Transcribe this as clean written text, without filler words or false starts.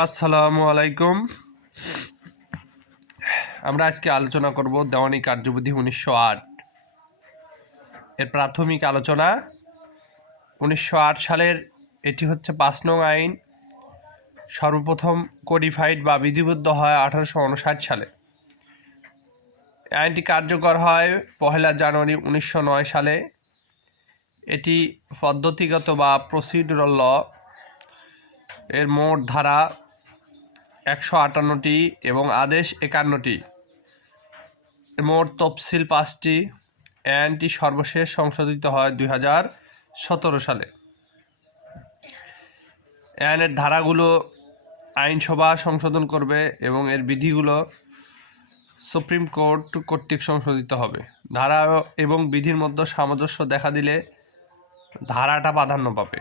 আসসালামু আলাইকুম। আমরা আজকে আলোচনা করব দেওয়ানি কার্যবিধি 1908 এর প্রাথমিক আলোচনা। 1908 সালের এটি হচ্ছে 5 নং আইন। সর্বপ্রথম কোডিফাইড বা বিধিবদ্ধ হয় 1859 সালে। আইনটি কার্যকর হয় 1 জানুয়ারি 1909 সালে। এটি পদ্ধতিগত বা প্রসিডিউরাল ল। এর মোট ধারা 158টি এবং আদেশ 51টি। মোট তফসিল 5টি। আইনটি সর্বশেষ সংশোধিত হয় 2017 সালে। আইনের ধারাগুলো আইনসভা সংশোধন করবে এবং এর বিধিগুলো সুপ্রিম কোর্ট কর্তৃক সংশোধিত হবে। ধারা এবং বিধির মধ্যে সামঞ্জস্য দেখা দিলে ধারাটা প্রাধান্য পাবে।